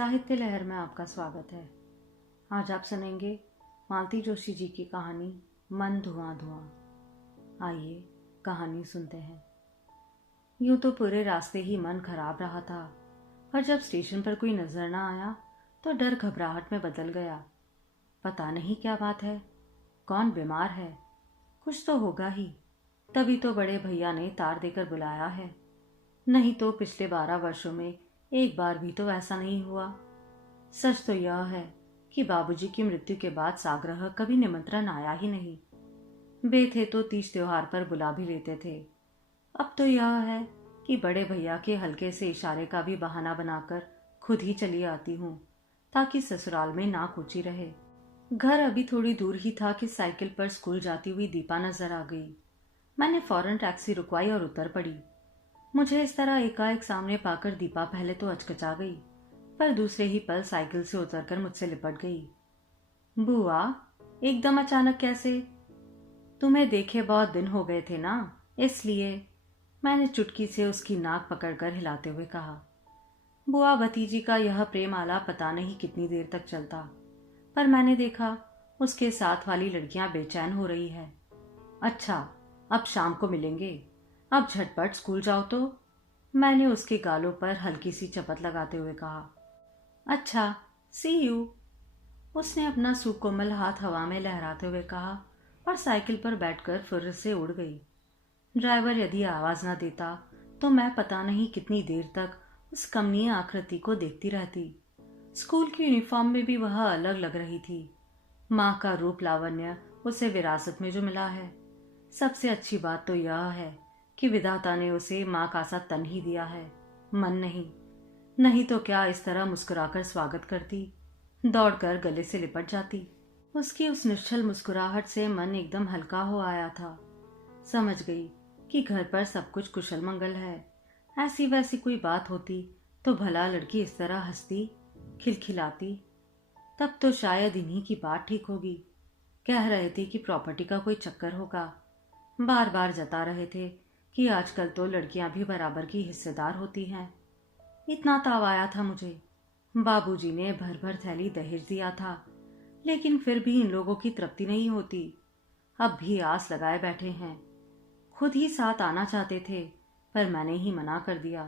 साहित्य लहर में आपका स्वागत है। आज आप सुनेंगे मालती जोशी जी की कहानी मन धुआं धुआं। आइए कहानी सुनते हैं। यूं तो पूरे रास्ते ही मन खराब रहा था, पर जब स्टेशन पर कोई नजर ना आया तो डर घबराहट में बदल गया। पता नहीं क्या बात है, कौन बीमार है, कुछ तो होगा ही। तभी तो बड़े भैया ने तार देकर बुलाया है, नहीं तो पिछले 12 वर्षों में एक बार भी तो ऐसा नहीं हुआ। सच तो यह है कि बाबूजी की मृत्यु के बाद साग्रह कभी निमंत्रण आया ही नहीं। वे थे तो तीज त्योहार पर बुला भी लेते थे। अब तो यह है कि बड़े भैया के हल्के से इशारे का भी बहाना बनाकर खुद ही चली आती हूँ, ताकि ससुराल में नाक ऊंची रहे। घर अभी थोड़ी दूर ही था कि साइकिल पर स्कूल जाती हुई दीपा नजर आ गई। मैंने फौरन टैक्सी रुकवाई और उतर पड़ी। मुझे इस तरह एकाएक सामने पाकर दीपा पहले तो अचकचा गई, पर दूसरे ही पल साइकिल से उतरकर मुझसे लिपट गई। बुआ, एकदम अचानक कैसे? तुम्हें देखे बहुत दिन हो गए थे ना, इसलिए। मैंने चुटकी से उसकी नाक पकड़कर हिलाते हुए कहा। बुआ भतीजी का यह प्रेम आलाप पता नहीं कितनी देर तक चलता, पर मैंने देखा उसके साथ वाली लड़कियां बेचैन हो रही है। अच्छा, अब शाम को मिलेंगे, अब झटपट स्कूल जाओ तो। मैंने उसके गालों पर हल्की सी चपत लगाते हुए कहा। अच्छा, सी यू। उसने अपना सुकोमल हाथ हवा में लहराते हुए कहा और साइकिल पर बैठकर फुर्र से उड़ गई। ड्राइवर यदि आवाज न देता तो मैं पता नहीं कितनी देर तक उस कमनीय आकृति को देखती रहती। स्कूल की यूनिफॉर्म में भी वह अलग लग रही थी। माँ का रूप लावण्य उसे विरासत में जो मिला है। सबसे अच्छी बात तो यह है कि विधाता ने उसे माँ का सा तन ही दिया है, मन नहीं। नहीं तो क्या इस तरह मुस्कुराकर स्वागत करती, दौड़कर गले से लिपट जाती। उसकी उस निश्चल मुस्कुराहट से मन एकदम हल्का हो आया था। समझ गई कि घर पर सब कुछ कुशल मंगल है। ऐसी वैसी कोई बात होती तो भला लड़की इस तरह हंसती, खिलखिलाती। तब तो शायद इन्हीं की बात ठीक होगी। कह रहे थे कि प्रॉपर्टी का कोई चक्कर होगा। बार बार जता रहे थे कि आजकल तो लड़कियां भी बराबर की हिस्सेदार होती हैं। इतना ताव आया था मुझे। बाबूजी ने भर भर थैली दहेज दिया था, लेकिन फिर भी इन लोगों की तृप्ति नहीं होती। अब भी आस लगाए बैठे हैं। खुद ही साथ आना चाहते थे, पर मैंने ही मना कर दिया।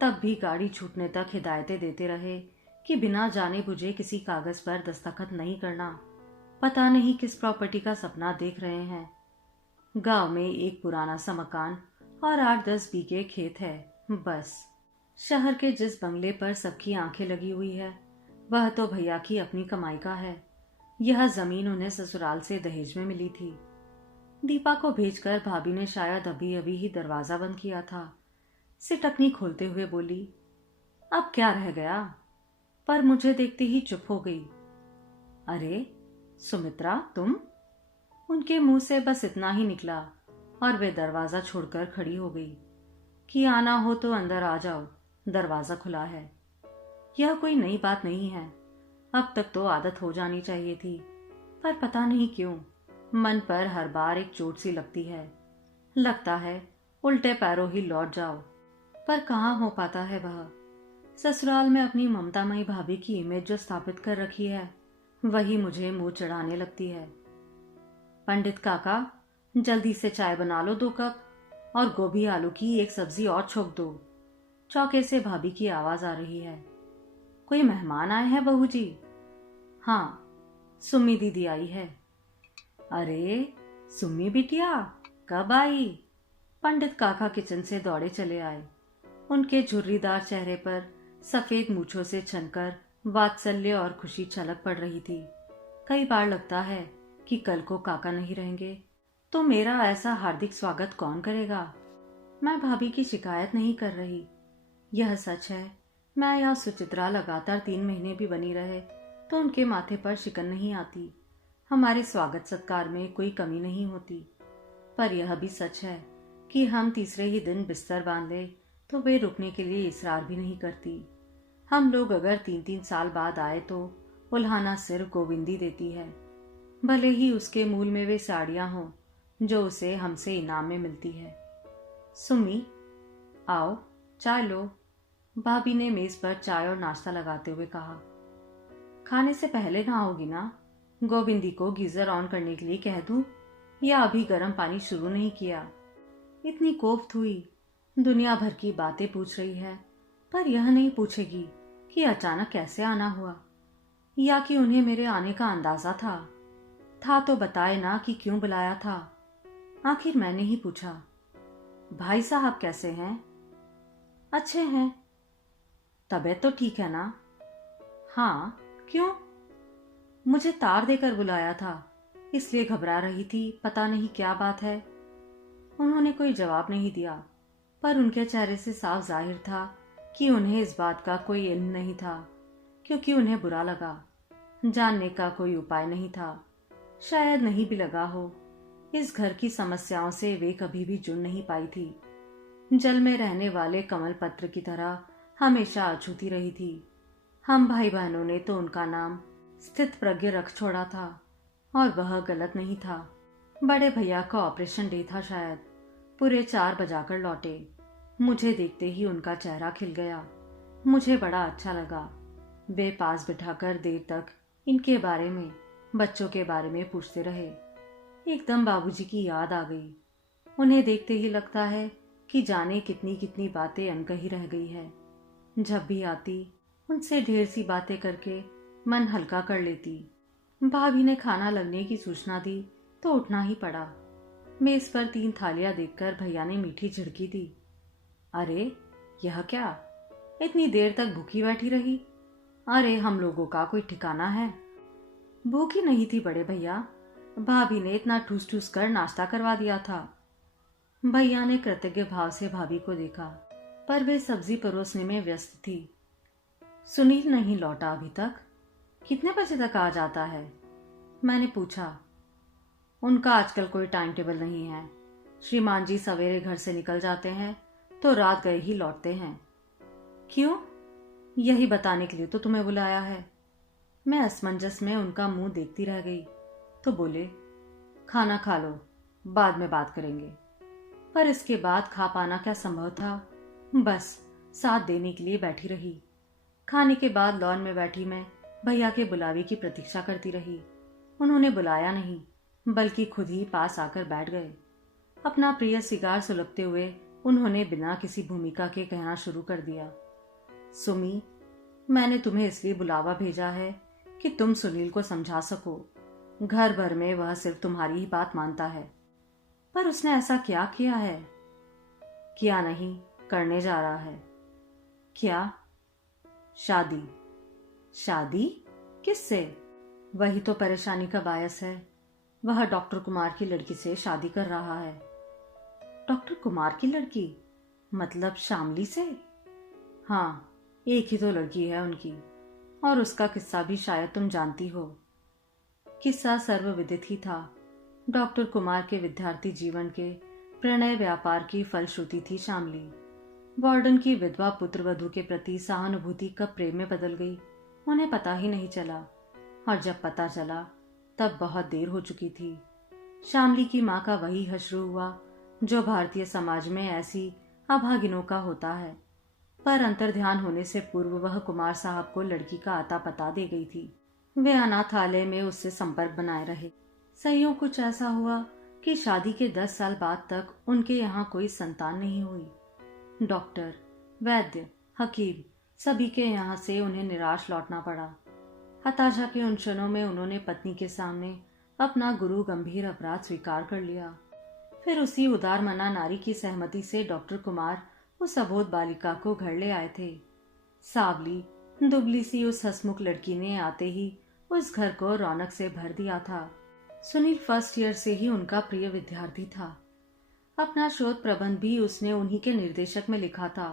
तब भी गाड़ी छूटने तक हिदायतें देते रहे कि बिना जाने बुझे किसी कागज पर दस्तखत नहीं करना। पता नहीं किस प्रॉपर्टी का सपना देख रहे हैं। गांव में एक पुराना सा मकान और 8-10 बीघे खेत है, बस। शहर के जिस बंगले पर सबकी आंखें लगी हुई है, वह तो भैया की अपनी कमाई का है। यह जमीन उन्हें ससुराल से दहेज में मिली थी। दीपा को भेजकर भाभी ने शायद अभी अभी ही दरवाजा बंद किया था। सिटकनी खोलते हुए बोली, अब क्या रह गया? पर मुझे देखते ही चुप हो गई। अरे सुमित्रा, तुम? उनके मुंह से बस इतना ही निकला और वे दरवाजा छोड़कर खड़ी हो गई कि आना हो तो अंदर आ जाओ, दरवाजा खुला है। यह कोई नई बात नहीं है, अब तक तो आदत हो जानी चाहिए थी, पर पता नहीं क्यों मन पर हर बार एक चोट सी लगती है। लगता है उल्टे पैरों ही लौट जाओ, पर कहाँ हो पाता है वह। ससुराल में अपनी ममतामयी भाभी की इमेज जो स्थापित कर रखी है, वही मुझे मुंह चढ़ाने लगती है। पंडित काका, जल्दी से चाय बना लो 2 कप, और गोभी आलू की एक सब्जी और छोक दो। चौके से भाभी की आवाज आ रही है। कोई मेहमान आए हैं बहू जी? हाँ, सुम्मी दीदी आई है। अरे सुम्मी बिटिया, कब आई? पंडित काका किचन से दौड़े चले आए। उनके झुर्रीदार चेहरे पर सफेद मूछों से छनकर वात्सल्य और खुशी छलक पड़ रही थी। कई बार लगता है कि कल को काका नहीं रहेंगे तो मेरा ऐसा हार्दिक स्वागत कौन करेगा। मैं भाभी की शिकायत नहीं कर रही। यह सच है, मैं या सुचित्रा लगातार 3 महीने भी बनी रहे तो उनके माथे पर शिकन नहीं आती। हमारे स्वागत सत्कार में कोई कमी नहीं होती। पर यह भी सच है कि हम तीसरे ही दिन बिस्तर बांध ले तो वे रुकने के लिए इसरार भी नहीं करती। हम लोग अगर 3-3 साल बाद आए तो उल्हाना सिर गोविंदी देती है, भले ही उसके मूल में वे साड़ियां हों जो उसे हमसे इनाम में मिलती है। सुमी, आओ चाय लो। भाभी ने मेज पर चाय और नाश्ता लगाते हुए कहा। खाने से पहले नहाओगी ना? गोविंदी को गीजर ऑन करने के लिए कह दूं या अभी गर्म पानी शुरू नहीं किया? इतनी कोफ्त हुई, दुनिया भर की बातें पूछ रही है, पर यह नहीं पूछेगी कि अचानक कैसे आना हुआ, या कि उन्हें मेरे आने का अंदाजा था तो बताए ना कि क्यों बुलाया था। आखिर मैंने ही पूछा, भाई साहब कैसे हैं? अच्छे हैं। तबीयत तो ठीक है ना? हाँ, क्यों? मुझे तार देकर बुलाया था, इसलिए घबरा रही थी, पता नहीं क्या बात है। उन्होंने कोई जवाब नहीं दिया, पर उनके चेहरे से साफ जाहिर था कि उन्हें इस बात का कोई इल्म नहीं था, क्योंकि उन्हें बुरा लगा। जानने का कोई उपाय नहीं था, शायद नहीं भी लगा हो। इस घर की समस्याओं से वे कभी भी जुड़ नहीं पाई थी। जल में रहने वाले कमल पत्र की तरह हमेशा अछूती रही थी। हम भाई बहनों ने तो उनका नाम स्थित प्रज्ञ रख छोड़ा था, और वह गलत नहीं था। बड़े भैया का ऑपरेशन डे था शायद। पूरे 4 बजाकर लौटे। मुझे देखते ही उनका चेहरा खिल गया। मुझे बड़ा अच्छा लगा। वे पास बिठाकर देर तक इनके बारे में, बच्चों के बारे में पूछते रहे। एकदम बाबूजी की याद आ गई। उन्हें देखते ही लगता है कि जाने कितनी कितनी बातें अनकही रह गई है। जब भी आती, उनसे ढेर सी बातें करके मन हल्का कर लेती। भाभी ने खाना लगने की सूचना दी तो उठना ही पड़ा। मेज पर 3 थालियां देखकर भैया ने मीठी झिड़की दी। अरे, यह क्या? इतनी देर तक भूखी बैठी रही? अरे, हम लोगों का कोई ठिकाना है? भूखी नहीं थी बड़े भैया, भाभी ने इतना ठूस ठूस कर नाश्ता करवा दिया था। भैया ने कृतज्ञ भाव से भाभी को देखा, पर वे सब्जी परोसने में व्यस्त थी। सुनील नहीं लौटा अभी तक? कितने बजे तक आ जाता है? मैंने पूछा। उनका आजकल कोई टाइम टेबल नहीं है। श्रीमान जी सवेरे घर से निकल जाते हैं तो रात गए ही लौटते हैं। क्यों? यही बताने के लिए तो तुम्हें बुलाया है। मैं असमंजस में उनका मुंह देखती रह गई, तो बोले, खाना खा लो, बाद में बात करेंगे। पर इसके बाद खा पाना क्या संभव था? बस साथ देने के लिए बैठी रही। खाने के बाद लॉन में बैठी मैं भैया के बुलावे की प्रतीक्षा करती रही। उन्होंने बुलाया नहीं, बल्कि खुद ही पास आकर बैठ गए। अपना प्रिय सिगार सुलगते हुए उन्होंने बिना किसी भूमिका के कहना शुरू कर दिया। सुमी, मैंने तुम्हें इसलिए बुलावा भेजा है कि तुम सुनील को समझा सको। घर भर में वह सिर्फ तुम्हारी ही बात मानता है। पर उसने ऐसा क्या किया है? किया नहीं, करने जा रहा है। क्या? शादी। शादी? किससे? वही तो परेशानी का बायस है। वह डॉक्टर कुमार की लड़की से शादी कर रहा है। डॉक्टर कुमार की लड़की? मतलब शामली से? हाँ, एक ही तो लड़की है उनकी, और उसका किस्सा भी शायद तुम जानती हो। किस्सा सर्वविदित ही था। डॉक्टर कुमार के विद्यार्थी जीवन के प्रणय व्यापार की फलश्रुति थी शामली। वार्डन की विधवा पुत्र वधू के प्रति सहानुभूति कब प्रेम में बदल गई, उन्हें पता ही नहीं चला, और जब पता चला तब बहुत देर हो चुकी थी। शामली की माँ का वही हश्र हुआ जो भारतीय समाज में ऐसी अभागिनों का होता है। पर अंतर्ध्यान होने से पूर्व वह कुमार साहब को लड़की का आता पता दे गई थी। वे अनाथालय में उससे संपर्क बनाए रहे। संयोग कुछ ऐसा हुआ कि शादी के 10 साल बाद तक उनके यहाँ कोई संतान नहीं हुई। डॉक्टर, वैद्य, हकीम सभी के यहाँ से उन्हें निराश लौटना पड़ा। हताशा के उन क्षणों में उन्होंने पत्नी के सामने अपना गुरु गंभीर अपराध स्वीकार कर लिया। फिर उसी उदार मना नारी की सहमति से डॉक्टर कुमार उस अबोध बालिका को घर ले आए थे। सावली दुबली सी उस हंसमुख लड़की ने आते ही उस घर को रौनक से भर दिया था। सुनील फर्स्ट ईयर से ही उनका प्रिय विद्यार्थी था। अपना शोध प्रबंध भी उसने उन्हीं के निर्देशक में लिखा था,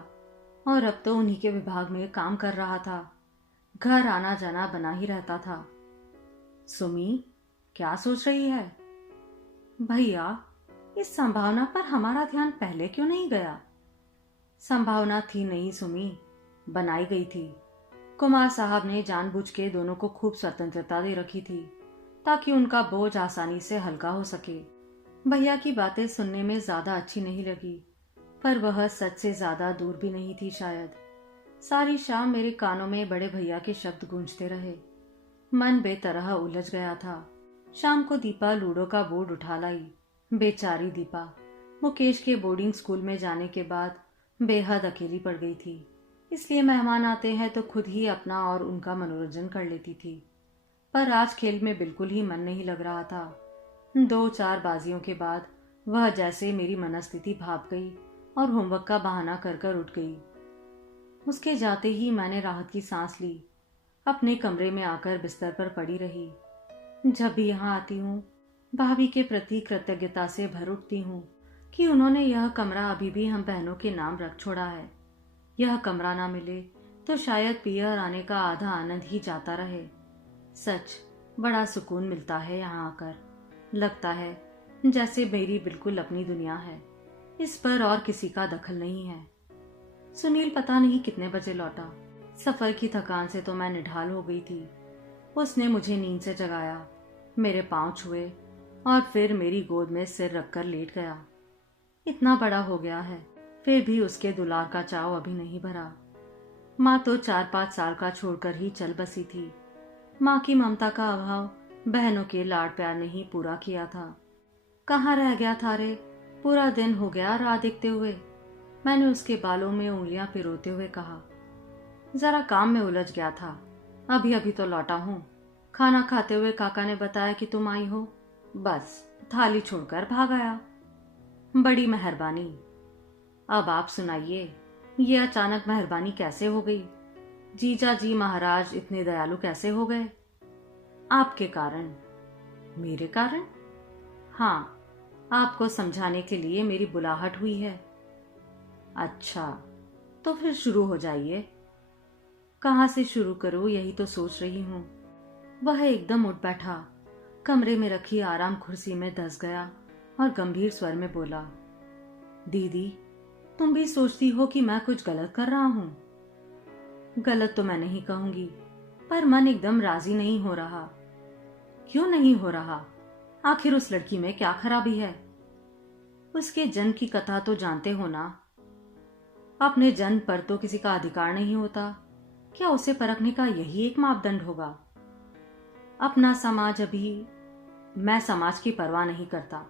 और अब तो उन्हीं के विभाग में काम कर रहा था। घर आना जाना बना ही रहता था। सुमी, क्या सोच रही है? भैया, इस संभावना पर हमारा ध्यान पहले क्यों नहीं गया? संभावना थी नहीं सुमी, बनाई गई थी। कुमार साहब ने जानबूझ के दोनों को खूब स्वतंत्रता दे रखी थी, ताकि उनका बोझ आसानी से हल्का हो सके। भैया की बातें सुनने में ज्यादा अच्छी नहीं लगी, पर वह सच से ज्यादा दूर भी नहीं थी शायद। सारी शाम मेरे कानों में बड़े भैया के शब्द गूंजते रहे। मन बेतरह उलझ गया था। शाम को दीपा लूडो का बोर्ड उठा लाई। बेचारी दीपा मुकेश के बोर्डिंग स्कूल में जाने के बाद बेहद अकेली पड़ गई थी, इसलिए मेहमान आते हैं तो खुद ही अपना और उनका मनोरंजन कर लेती थी। पर आज खेल में बिल्कुल ही मन नहीं लग रहा था। 2-4 बाजियों के बाद वह जैसे मेरी मनस्थिति भाप गई और होमवर्क का बहाना कर कर उठ गई। उसके जाते ही मैंने राहत की सांस ली। अपने कमरे में आकर बिस्तर पर पड़ी रही। जब भी यहाँ आती हूँ भाभी के प्रति कृतज्ञता से भर उठती हूँ कि उन्होंने यह कमरा अभी भी हम बहनों के नाम रख छोड़ा है। यह कमरा ना मिले तो शायद पियर आने का आधा आनंद ही जाता रहे। सच बड़ा सुकून मिलता है यहाँ आकर। लगता है जैसे मेरी बिल्कुल अपनी दुनिया है, इस पर और किसी का दखल नहीं है। सुनील पता नहीं कितने बजे लौटा। सफर की थकान से तो मैं निढाल हो गई थी। उसने मुझे नींद से जगाया, मेरे पांव छुए और फिर मेरी गोद में सिर रखकर लेट गया। इतना बड़ा हो गया है, फिर भी उसके दुलार का चाव अभी नहीं भरा। माँ तो 4-5 साल का छोड़कर ही चल बसी थी। माँ की ममता का अभाव बहनों के लाड प्यार ने ही पूरा किया था। कहाँ रह गया था रे? पूरा दिन हो गया राह देखते हुए, मैंने उसके बालों में उंगलियां पिरोते हुए कहा। जरा काम में उलझ गया था, अभी अभी तो लौटा हूँ। खाना खाते हुए काका ने बताया कि तुम आई हो, बस थाली छोड़कर भाग आया। बड़ी मेहरबानी। अब आप सुनाइए, ये अचानक मेहरबानी कैसे हो गई? जीजा जी महाराज इतने दयालु कैसे हो गए? आपके कारण। मेरे कारण? हाँ, आपको समझाने के लिए मेरी बुलाहट हुई है। अच्छा, तो फिर शुरू हो जाइए। कहाँ से शुरू करूं यही तो सोच रही हूँ। वह एकदम उठ बैठा, कमरे में रखी आराम कुर्सी में धंस गया और गंभीर स्वर में बोला, दीदी तुम भी सोचती हो कि मैं कुछ गलत कर रहा हूँ? गलत तो मैं नहीं कहूंगी, पर मन एकदम राजी नहीं हो रहा। क्यों नहीं हो रहा? आखिर उस लड़की में क्या खराबी है? उसके जन्म की कथा तो जानते हो ना। अपने जन्म पर तो किसी का अधिकार नहीं होता। क्या उसे परखने का यही एक मापदंड होगा? अपना समाज अभी। मैं समाज की परवाह नहीं करता,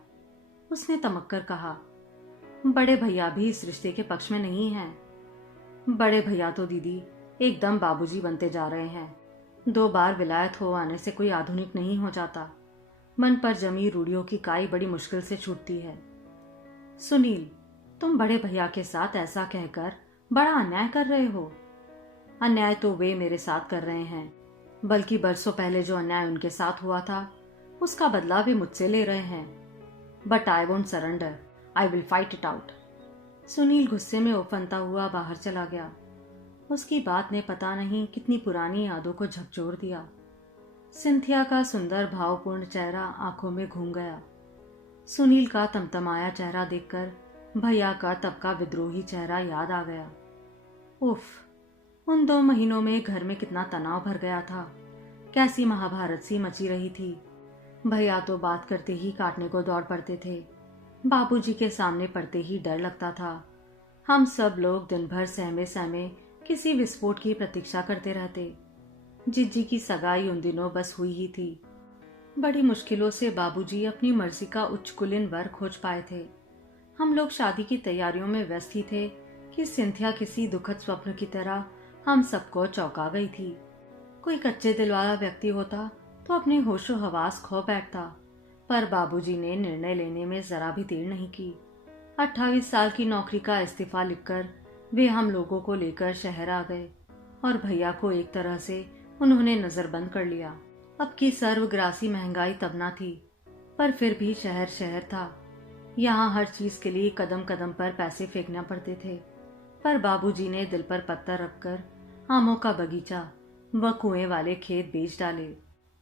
उसने तमक कर कहा। बड़े भैया भी इस रिश्ते के पक्ष में नहीं हैं। बड़े भैया तो दीदी एकदम बाबूजी बनते जा रहे हैं। 2 बार विलायत हो आने से कोई आधुनिक नहीं हो जाता। मन पर जमी रूढ़ियों की काई बड़ी मुश्किल से छूटती है। सुनील, तुम बड़े भैया के साथ ऐसा कहकर बड़ा अन्याय कर रहे हो। अन्याय तो वे मेरे साथ कर रहे हैं, बल्कि बरसों पहले जो अन्याय उनके साथ हुआ था उसका बदला वे मुझसे ले रहे हैं। But I won't surrender, I will fight it out. Sunil गुस्से में उफनता हुआ बाहर चला गया। उसकी बात ने पता नहीं कितनी पुरानी यादों को झकझोर दिया। सिंथिया का सुंदर भावपूर्ण चेहरा आंखों में घूम गया। सुनील का तमतमाया चेहरा देखकर भैया का तब का विद्रोही चेहरा याद आ गया। उफ, उन 2 महीनों में घर में कितना तनाव भर गया था। कैसी महाभारत सी मची रही थी। भैया तो बात करते ही काटने को दौड़ पड़ते थे। बाबूजी के सामने पड़ते ही डर लगता था। हम सब लोग दिन भर सहमे सहमे किसी विस्फोट की प्रतीक्षा करते रहते। जिज्जी की सगाई उन दिनों बस हुई ही थी। बड़ी मुश्किलों से बाबूजी अपनी मर्जी का उच्च कुलीन वर खोज पाए थे। हम लोग शादी की तैयारियों में व्यस्त ही थे कि सिंथिया किसी दुखद स्वप्न की तरह हम सबको चौंका गई थी। कोई कच्चे दिल वाला व्यक्ति होता तो अपने होशो हवास खो बैठता, पर बाबूजी ने निर्णय लेने में जरा भी देर नहीं की। 28 साल की नौकरी का इस्तीफा लिखकर वे हम लोगों को लेकर शहर आ गए और भैया को एक तरह से उन्होंने नजरबंद कर लिया। अब की सर्वग्रासी महंगाई तब ना थी, पर फिर भी शहर शहर था। यहाँ हर चीज के लिए कदम कदम पर पैसे फेंकना पड़ते थे। पर बाबूजी ने दिल पर पत्थर रखकर आमों का बगीचा व कुएं वाले खेत बेच डाले।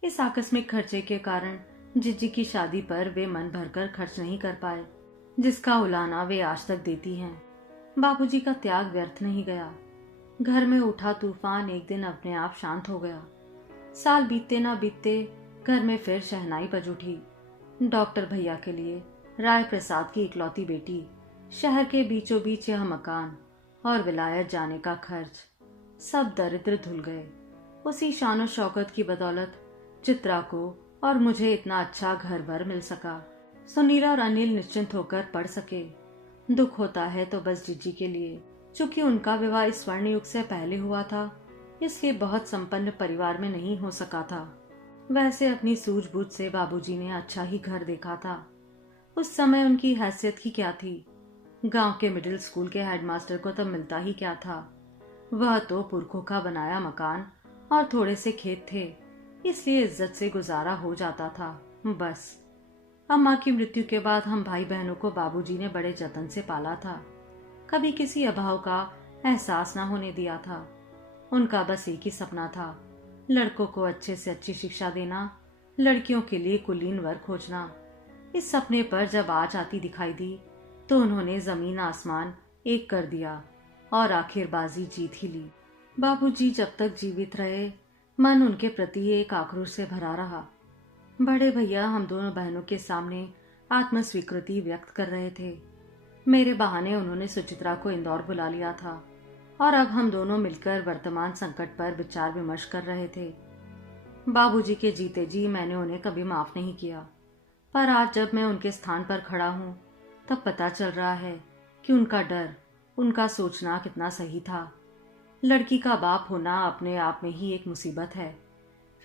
इस आकस्मिक खर्चे के कारण जिज्जी की शादी पर वे मन भरकर खर्च नहीं कर पाए, जिसका उलाना वे आज तक देती हैं। बाबूजी का त्याग व्यर्थ नहीं गया। घर में उठा तूफान एक दिन अपने आप शांत हो गया। साल बीतते ना बीतते घर में फिर शहनाई बज उठी। डॉक्टर भैया के लिए राय प्रसाद की इकलौती बेटी, शहर के बीचों बीच यह मकान और विलायत जाने का खर्च। सब दरिद्र धुल गए। उसी शान और शौकत की बदौलत चित्रा को और मुझे इतना अच्छा घर भर मिल सका। सुनील और अनिल निश्चिंत होकर पढ़ सके। दुख होता है तो बस जीजी के लिए। चूंकि उनका विवाह इस स्वर्ण युग से पहले हुआ था, इसलिए बहुत संपन्न परिवार में नहीं हो सका था। वैसे अपनी सूझबूझ से बाबूजी ने अच्छा ही घर देखा था। उस समय उनकी हैसियत ही क्या थी। गांव के मिडिल स्कूल के हेडमास्टर को तो मिलता ही क्या था। वह तो पुरखों का बनाया मकान और थोड़े से खेत थे, इसलिए इज्जत से गुजारा हो जाता था। बस अम्मा की मृत्यु के बाद हम भाई बहनों को बाबूजी ने बड़े जतन से पाला था। कभी किसी अभाव का एहसास न होने दिया था। उनका बस एक ही सपना था, लड़कों को अच्छे से अच्छी शिक्षा देना, लड़कियों के लिए कुलीन वर खोजना। इस सपने पर जब आज आती दिखाई दी तो उन्होंने जमीन आसमान एक कर दिया और आखिर बाजी जीत ही ली। बाबूजी जब तक जीवित रहे, मन उनके प्रति एक आक्रोश से भरा रहा। बड़े भैया हम दोनों बहनों के सामने आत्मस्वीकृति व्यक्त कर रहे थे। मेरे बहाने उन्होंने सुचित्रा को इंदौर बुला लिया था और अब हम दोनों मिलकर वर्तमान संकट पर विचार विमर्श कर रहे थे। बाबूजी के जीते जी मैंने उन्हें कभी माफ नहीं किया, पर आज जब मैं उनके स्थान पर खड़ा हूँ तब पता चल रहा है कि उनका डर, उनका सोचना कितना सही था। लड़की का बाप होना अपने आप में ही एक मुसीबत है।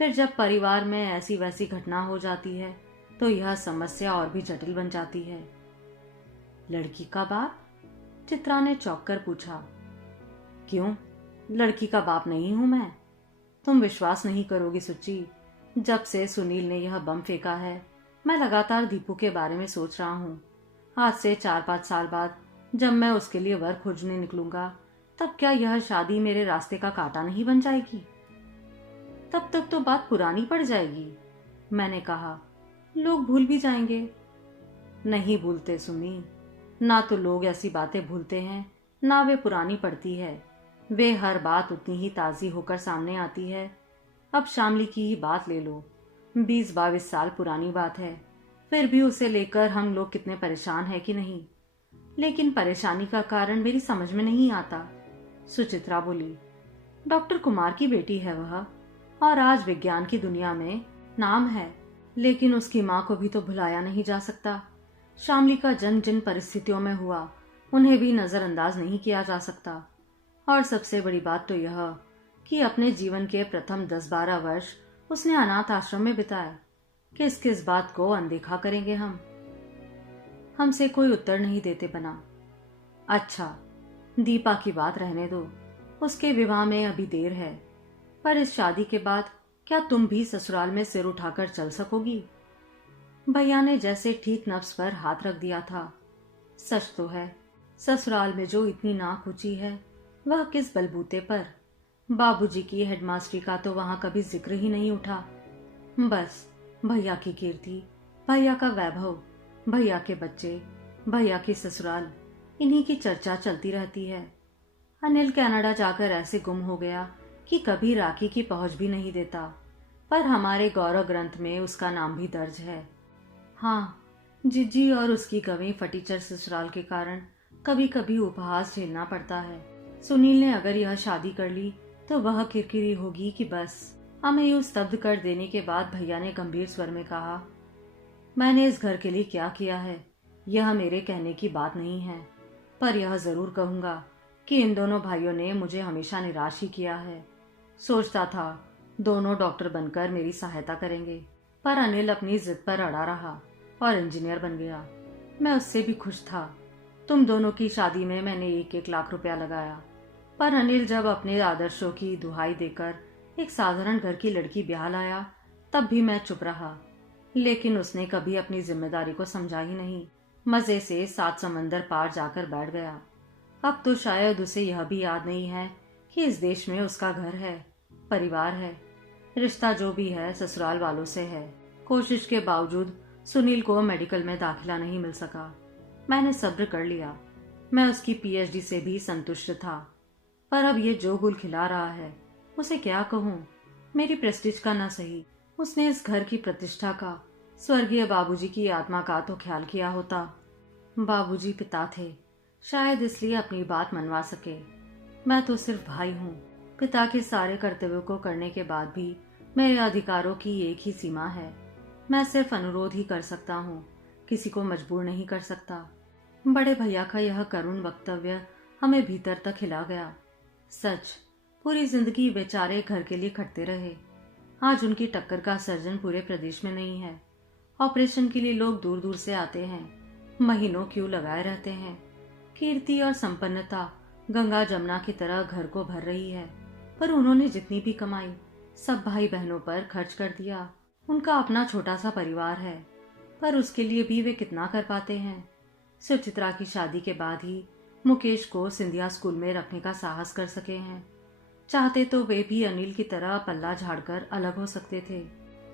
फिर जब परिवार में ऐसी वैसी घटना हो जाती है तो यह समस्या और भी जटिल बन जाती है। लड़की का बाप? चित्रा ने चौंक कर पूछा। क्यों, लड़की का बाप नहीं हूं मैं? तुम विश्वास नहीं करोगी सुच्ची, जब से सुनील ने यह बम फेंका है मैं लगातार दीपू के बारे में सोच रहा हूँ। आज से 4-5 साल बाद जब मैं उसके लिए वर खोजने निकलूंगा, तब क्या यह शादी मेरे रास्ते का कांटा नहीं बन जाएगी? तब तक तो बात पुरानी पड़ जाएगी, मैंने कहा। लोग भूल भी जाएंगे। नहीं भूलते सुनी, ना तो लोग ऐसी बातें भूलते हैं, ना वे पुरानी पड़ती है। वे हर बात उतनी ही ताज़ी होकर सामने आती है। अब शामली की ही बात ले लो, 20-22 साल पुरानी बात है, फिर भी उसे लेकर हम लोग कितने परेशान हैं कि नहीं। लेकिन परेशानी का कारण मेरी समझ में नहीं आता, सुचित्रा बोली। डॉक्टर कुमार की बेटी है वह, और आज विज्ञान की दुनिया में नाम है, लेकिन उसकी माँ को भी तो भुलाया नहीं जा सकता। शामली का जन्म जिन परिस्थितियों में हुआ उन्हें भी नजरअंदाज नहीं किया जा सकता। और सबसे बड़ी बात तो यह कि अपने जीवन के प्रथम 10-12 वर्ष उसने अनाथ आश्रम में बिताए। किस किस बात को अनदेखा करेंगे हम? हमसे कोई उत्तर नहीं देते बना। अच्छा, दीपा की बात रहने दो, उसके विवाह में अभी देर है, पर इस शादी के बाद क्या तुम भी ससुराल में सिर उठाकर चल सकोगी? भैया ने जैसे ठीक नफ्स पर हाथ रख दिया था। सच तो है, ससुराल में जो इतनी नाक ऊंची है वह किस बलबूते पर। बाबूजी की हेडमास्टरी का तो वहां कभी जिक्र ही नहीं उठा। बस भैया की कीर्ति, भैया का वैभव, भैया के बच्चे, भैया की ससुराल, इन्हीं की चर्चा चलती रहती है। अनिल कनाडा जाकर ऐसे गुम हो गया कि कभी राखी की पहुंच भी नहीं देता, पर हमारे गौरव ग्रंथ में उसका नाम भी दर्ज है। हाँ, जिज्जी और उसकी गवीं फटीचर ससुराल के कारण कभी कभी उपहास झेलना पड़ता है। सुनील ने अगर यह शादी कर ली तो वह किरकिरी होगी कि बस। हमें यूं स्तब्ध कर देने के बाद भैया ने गंभीर स्वर में कहा, मैंने इस घर के लिए क्या किया है यह मेरे कहने की बात नहीं है, पर यह जरूर कहूंगा कि इन दोनों भाइयों ने मुझे हमेशा निराश ही किया है। सोचता था दोनों डॉक्टर बनकर मेरी सहायता करेंगे, पर अनिल अपनी जिद पर अड़ा रहा और इंजीनियर बन गया। मैं उससे भी खुश था। तुम दोनों की शादी में मैंने 1-1 लाख रुपया लगाया, पर अनिल जब अपने आदर्शों की दुहाई देकर एक साधारण घर की लड़की ब्याह लाया तब भी मैं चुप रहा। लेकिन उसने कभी अपनी जिम्मेदारी को समझा ही नहीं। मजे से 7 समंदर पार जाकर बैठ गया। अब तो शायद उसे यह भी याद नहीं है कि इस देश में उसका घर है, परिवार है। रिश्ता जो भी है ससुराल वालों से है। कोशिश के बावजूद सुनील को मेडिकल में दाखिला नहीं मिल सका। मैंने सब्र कर लिया। मैं उसकी पीएचडी से भी संतुष्ट था, पर अब ये जो गुल खिला रहा है उसे क्या कहूँ। मेरी प्रेस्टीज का ना सही, उसने इस घर की प्रतिष्ठा का, स्वर्गीय बाबूजी की आत्मा का तो ख्याल किया होता। बाबूजी पिता थे, शायद इसलिए अपनी बात मनवा सके। मैं तो सिर्फ भाई हूँ, पिता के सारे कर्तव्यों को करने के बाद भी मेरे अधिकारों की एक ही सीमा है। मैं सिर्फ अनुरोध ही कर सकता हूँ, किसी को मजबूर नहीं कर सकता। बड़े भैया का यह करुण वक्तव्य हमें भीतर तक हिला गया। सच, पूरी जिंदगी बेचारे घर के लिए खटते रहे। आज उनकी टक्कर का सर्जन पूरे प्रदेश में नहीं है। ऑपरेशन के लिए लोग दूर दूर से आते हैं, महीनों क्यों लगाए रहते हैं। कीर्ति और संपन्नता गंगा जमुना की तरह घर को भर रही है, पर उन्होंने जितनी भी कमाई सब भाई बहनों पर खर्च कर दिया। उनका अपना छोटा सा परिवार है, पर उसके लिए भी वे कितना कर पाते हैं। सुचित्रा की शादी के बाद ही मुकेश को सिंधिया स्कूल में रखने का साहस कर सके हैं। चाहते तो वे भी अनिल की तरह पल्ला झाड़कर अलग हो सकते थे,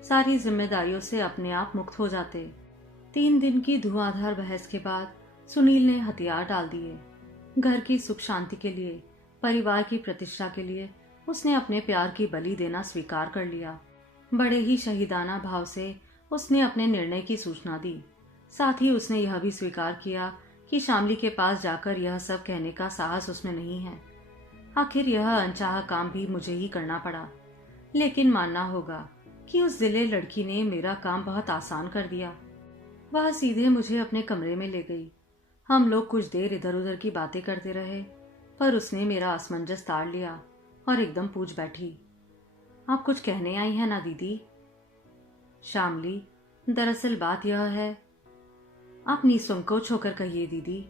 सारी जिम्मेदारियों से अपने आप मुक्त हो जाते। 3 दिन की धुआंधार बहस के बाद सुनील ने हथियार डाल दिए। घर की सुख शांति के लिए, परिवार की प्रतिष्ठा के लिए उसने अपने प्यार की बलि देना स्वीकार कर लिया। बड़े ही शहीदाना भाव से उसने अपने निर्णय की सूचना दी। साथ ही उसने यह भी स्वीकार किया कि शामली के पास जाकर यह सब कहने का साहस उसमें नहीं है। आखिर यह अनचाहा काम भी मुझे ही करना पड़ा, लेकिन मानना होगा कि उस जिले लड़की ने मेरा काम बहुत आसान कर दिया। वह सीधे मुझे अपने कमरे में ले गई। हम लोग कुछ देर इधर उधर की बातें करते रहे, पर उसने मेरा असमंजस ताड़ लिया और एकदम पूछ बैठी, आप कुछ कहने आई हैं ना दीदी? शामली, दरअसल बात यह है। आप निसंकोच होकर कहिए दीदी,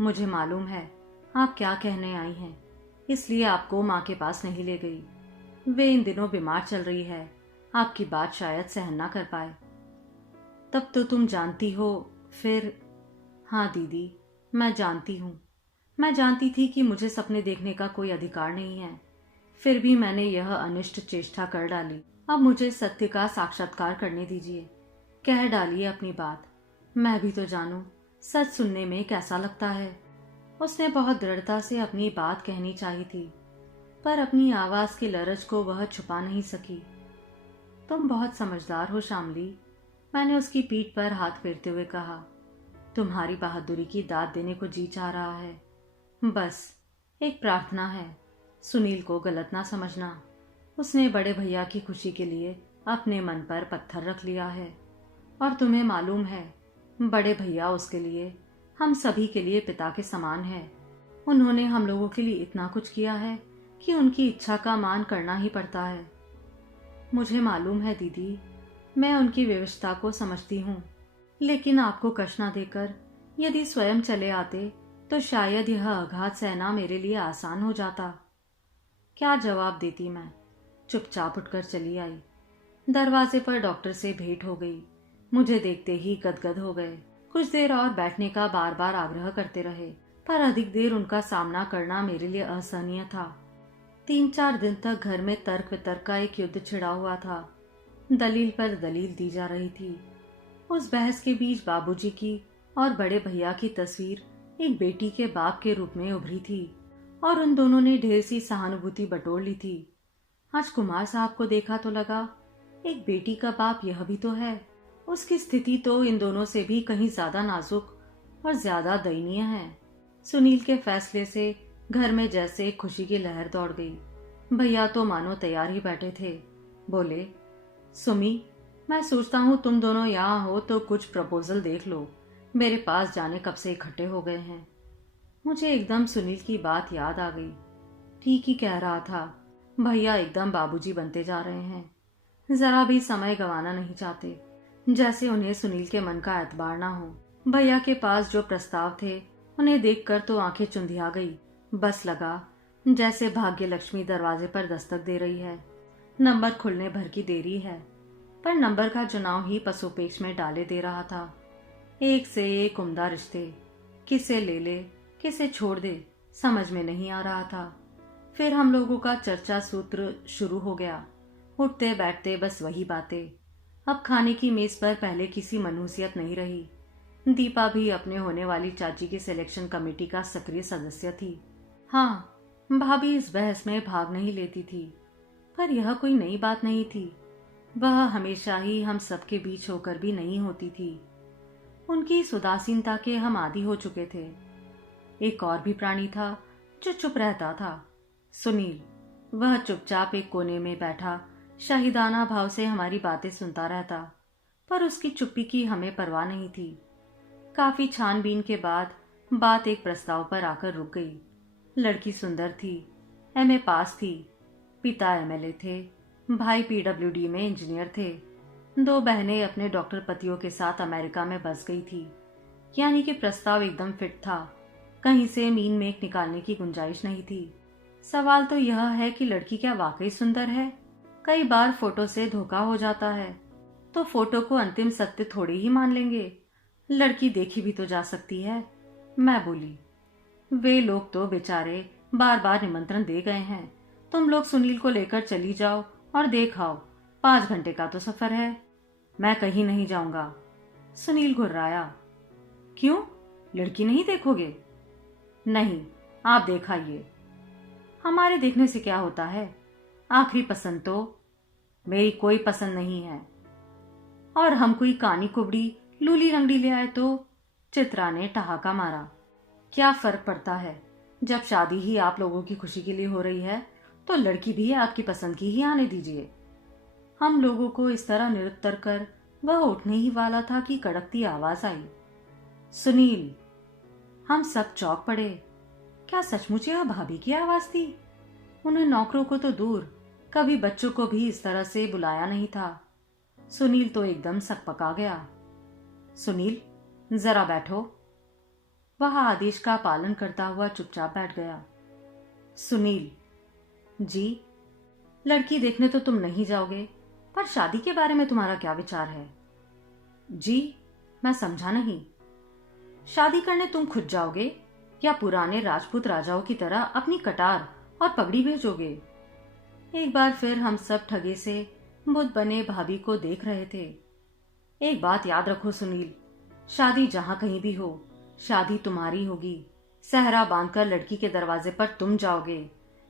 मुझे मालूम है आप क्या कहने आई हैं, इसलिए आपको माँ के पास नहीं ले गई। वे इन दिनों बीमार चल रही है, आपकी बात शायद सहन ना कर पाए। तब तो तुम जानती हो फिर? हाँ दीदी, मैं जानती हूँ। मैं जानती थी कि मुझे सपने देखने का कोई अधिकार नहीं है, फिर भी मैंने यह अनिष्ट चेष्टा कर डाली। अब मुझे सत्य का साक्षात्कार करने दीजिए। कह डालिए अपनी बात, मैं भी तो जानूं सच सुनने में कैसा लगता है। उसने बहुत दृढ़ता से अपनी बात कहनी चाहिए थी, पर अपनी आवाज की लरज को वह छुपा नहीं सकी। तुम बहुत समझदार हो शामली, मैंने उसकी पीठ पर हाथ फेरते हुए कहा। तुम्हारी बहादुरी की दाद देने को जी चाह रहा है। बस एक प्रार्थना है, सुनील को गलत ना समझना। उसने बड़े भैया की खुशी के लिए अपने मन पर पत्थर रख लिया है, और तुम्हें मालूम है बड़े भैया उसके लिए, हम सभी के लिए पिता के समान है। उन्होंने हम लोगों के लिए इतना कुछ किया है कि उनकी इच्छा का मान करना ही पड़ता है। मुझे मालूम है दीदी, मैं उनकी विवशता को समझती हूँ, लेकिन आपको कष्ट न देकर यदि स्वयं चले आते तो शायद यह आघात सहना मेरे लिए आसान हो जाता। क्या जवाब देती मैं? चुपचाप उठकर चली आई। दरवाजे पर डॉक्टर से भेंट हो गई। मुझे देखते ही गदगद हो गए। कुछ देर और बैठने का बार बार आग्रह करते रहे, पर अधिक देर उनका सामना करना मेरे लिए असहनीय था। 3-4 दिन तक घर में तर्क वितर्क का एक युद्ध छिड़ा हुआ था। दलील पर दलील दी जा रही थी। उस बहस के बीच बाबूजी की और बड़े भैया की तस्वीर एक बेटी के बाप के रूप में उभरी थी, और उन दोनों ने ढेर सी सहानुभूति बटोर ली थी। आज कुमार साहब को देखा तो लगा एक बेटी का बाप यह भी तो है। उसकी स्थिति तो इन दोनों से भी कहीं ज्यादा नाजुक और ज्यादा दयनीय है। सुनील के फैसले से घर में जैसे खुशी की लहर दौड़ गई। भैया तो मानो तैयार ही बैठे थे। बोले, सुमी, मैं सोचता हूँ तुम दोनों यहाँ हो तो कुछ प्रपोजल देख लो। मेरे पास जाने कब से इकट्ठे हो गए हैं। मुझे एकदम सुनील की बात याद आ गई। ठीक ही कह रहा था, भैया एकदम बाबूजी बनते जा रहे हैं। जरा भी समय गंवाना नहीं चाहते, जैसे उन्हें सुनील के मन का एतबार ना हो। भैया के पास जो प्रस्ताव थे उन्हें देखकर तो आंखें चुंधिया गई। बस लगा जैसे भाग्य लक्ष्मी दरवाजे पर दस्तक दे रही है। नंबर खुलने भर की देरी है, पर नंबर का चुनाव ही पसोपेश में डाले दे रहा था। एक से एक उम्दा रिश्ते, किसे ले किसे छोड़ दे समझ में नहीं आ रहा था। फिर हम लोगों का चर्चा सूत्र शुरू हो गया। उठते बैठते बस वही बातें। अब खाने की मेज पर पहले किसी मनहूसियत नहीं रही। दीपा भी अपने होने वाली चाची की सिलेक्शन कमेटी का सक्रिय सदस्य थी। हाँ, भाभी इस बहस में भाग नहीं लेती थी, पर यह कोई नई बात नहीं थी। वह हमेशा ही हम सबके बीच होकर भी नहीं होती थी। उनकी इस उदासीनता के हम आदी हो चुके थे। एक और भी प्राणी था जो चुप रहता था, सुनील। वह चुपचाप एक कोने में बैठा शाहिदाना भाव से हमारी बातें सुनता रहता, पर उसकी चुप्पी की हमें परवाह नहीं थी। काफी छानबीन के बाद बात एक प्रस्ताव पर आकर रुक गई। लड़की सुंदर थी, एमए पास थी, पिता एमएलए थे, भाई पीडब्ल्यूडी में इंजीनियर थे, 2 बहनें अपने डॉक्टर पतियों के साथ अमेरिका में बस गई थी। यानी कि प्रस्ताव एकदम फिट था, कहीं से मीन मेख निकालने की गुंजाइश नहीं थी। सवाल तो यह है कि लड़की क्या वाकई सुंदर है? कई बार फोटो से धोखा हो जाता है, तो फोटो को अंतिम सत्य थोड़ी ही मान लेंगे। लड़की देखी भी तो जा सकती है। मैं बोली, वे लोग तो बेचारे बार बार निमंत्रण दे गए हैं, तुम लोग सुनील को लेकर चली जाओ और देख आओ, 5 घंटे का तो सफर है। मैं कहीं नहीं जाऊंगा, सुनील घुर्राया। क्यों, लड़की नहीं देखोगे? नहीं, आप देखाइए। हमारे देखने से क्या होता है? आखिरी पसंद तो मेरी कोई पसंद नहीं है। और हम कोई कानी कुबड़ी लूली रंगड़ी ले आए तो? चित्रा ने ठहाका मारा। क्या फर्क पड़ता है, जब शादी ही आप लोगों की खुशी के लिए हो रही है तो लड़की भी आपकी पसंद की ही आने दीजिए। हम लोगों को इस तरह निरुत्तर कर वह उठने ही वाला था कि कड़कती आवाज आई, सुनील। हम सब चौंक पड़े। क्या सचमुच यह भाभी की आवाज थी? उन्हें नौकरों को तो दूर, कभी बच्चों को भी इस तरह से बुलाया नहीं था। सुनील तो एकदम सकपका गया। सुनील, जरा बैठो। वह आदेश का पालन करता हुआ चुपचाप बैठ गया। सुनील जी, लड़की देखने तो तुम नहीं जाओगे, पर शादी के बारे में तुम्हारा क्या विचार है? जी, मैं समझा नहीं। शादी करने तुम खुद जाओगे या पुराने राजपूत राजाओं की तरह अपनी कटार और पगड़ी भेजोगे? एक बार फिर हम सब ठगे से बुद्ध बने भाभी को देख रहे थे। एक बात याद रखो सुनील, शादी जहां कहीं भी हो, शादी तुम्हारी होगी। सहरा बांधकर लड़की के दरवाजे पर तुम जाओगे,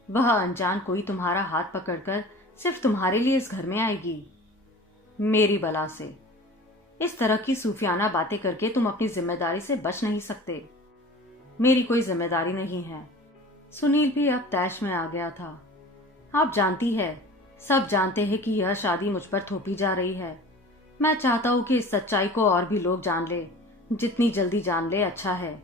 वह अनजान कोई तुम्हारा हाथ पकड़कर सिर्फ तुम्हारे लिए इस घर में आएगी। मेरी बला से इस तरह की सूफियाना बातें करके तुम अपनी जिम्मेदारी से बच नहीं सकते। मेरी कोई जिम्मेदारी नहीं है। सुनील भी अब तैश में आ गया था। आप जानती है, सब जानते हैं कि यह शादी मुझ पर थोपी जा रही है। मैं चाहता हूं कि इस सच्चाई को और भी लोग जान ले, जितनी जल्दी जान ले अच्छा है।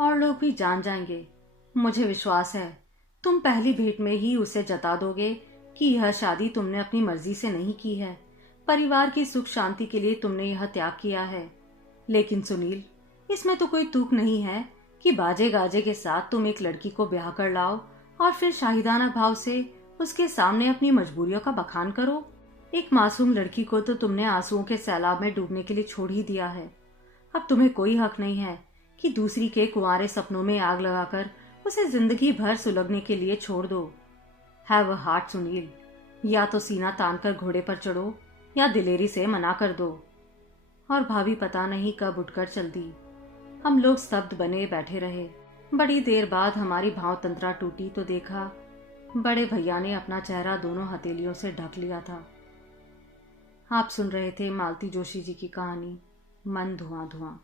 और लोग भी जान जाएंगे। मुझे विश्वास है तुम पहली भेंट में ही उसे जता दोगे कि यह शादी तुमने अपनी मर्जी से नहीं की है, परिवार की सुख शांति के लिए तुमने यह त्याग किया है। लेकिन सुनील, इसमें तो कोई तूक नहीं है कि बाजे गाजे के साथ तुम एक लड़की को ब्याह कर लाओ और फिर शाहिदाना भाव से उसके सामने अपनी मजबूरियों का बखान करो। एक मासूम लड़की को तो तुमने आंसुओं के सैलाब में डूबने के लिए छोड़ ही दिया है। अब तुम्हें कोई हक नहीं है कि दूसरी के कुंवारे सपनों में आग लगाकर उसे जिंदगी भर सुलगने के लिए छोड़ दो। हैव अ हार्ट सुनील, या तो सीना तान कर घोड़े पर चढ़ो या दिलेरी से मना कर दो। और भाभी पता नहीं कब उठकर चल दी। हम लोग स्तब्ध बने बैठे रहे। बड़ी देर बाद हमारी भाव तंत्रा टूटी तो देखा बड़े भैया ने अपना चेहरा दोनों हथेलियों से ढक लिया था। आप सुन रहे थे मालती जोशी जी की कहानी मन धुआं धुआं।